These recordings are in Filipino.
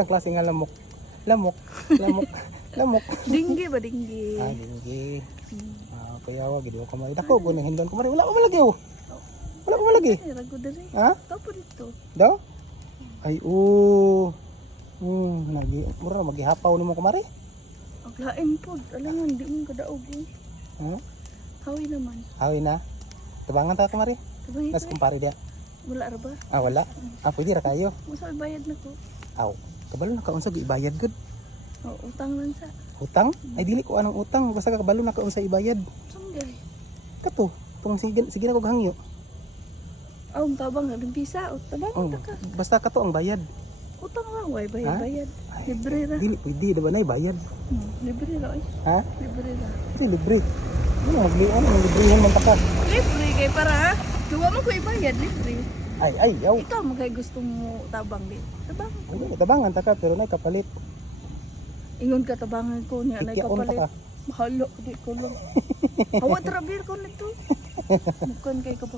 Ang klase nga lamok. Lamok. Lamok. Lamok. Dinggi ba dinggi? Ah, dinggi. Kaya wag gid ko mali. Dako ko nang hindon ko mali. Wala ko malagi oh. Wala ko malagi. Ay, rago diri. Ha? Tapo dito. Daw? Ay oo. Mura magihapaw nimo ko mari. Ang lain po. Alam mo, hindi mo kadaog eh. Ha? Hawi naman. Hawi na. Tabangan ta ko mari. Sabay Nas kumpare dia. wala ra ba? Ah wala. Ah pwede ra kayo. Masa bayad na ko. Aw. Kabalo na kaunsa ibayad gud. Oh, utang lang sa. Utang? Ay dili ko anong utang basta kabalo na kaunsa ibayad. Sanggay. Kato. Tung sige na ko hangyo. Aw, tabang ng visa. O, tabang Oh, ta ka. basta kato ang bayad. Utang lang. Way Ha? bayad. Ay, Libre ra. Dili pwede diba na bayad. Libre ra. Ay. Ha? Libre ra. Kasi libre. Ano maglian ang librehan man ta ka. Libre kay para ha. Duwa mo ko ibayad. Libre. Ay yaw. Ikaw magay gusto mo tabang di. Tabang. Ay, tabangan ta ka pero nay kapalit. Ingon ka tabangan ko niya na Ikyaon pa ka. kapalit. Mahalo di ko lang. Hawa trabir ko nito. Mukan kay ka ba?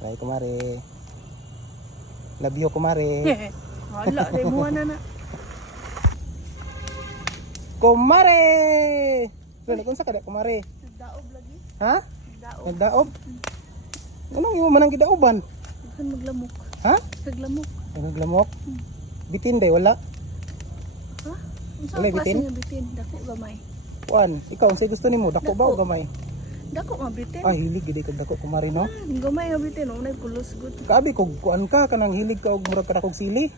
Ay kumare. Love you kumare. Hala di mo na. Kumare! Ano kung sa kada kumare? Nagdaob lagi. Ha? Nagdaob. Nagdaob? Anong imo man ang gidaoban? Kan maglamok. Ha? Naglamok. Ang naglamok? Bitin day wala. Ha? Unsa Wala, ang klase bitin? nga bitin? Dako gamay. Kuan, ikaw unsay gusto nimo? Dako ba o Dako. gamay? Dako nga bitin. Ah, hilig gid kag dako kumare no. Gamay nga bitin. Unay pulos good. Kabi kog kuan ka kanang hilig ka og murag kada kog sili.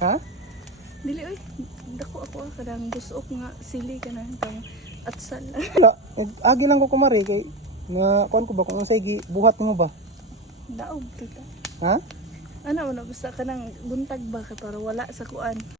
Ha? Dili oy. Dako ako kadang busok nga sili ka na tang atsal. Wala. Agi lang ko kumare kay nga kuan ko ba kung unsay gi buhat nimo ba? Daob kita. Ha? Ano basta ka nang buntag ba ka para wala sa kuan.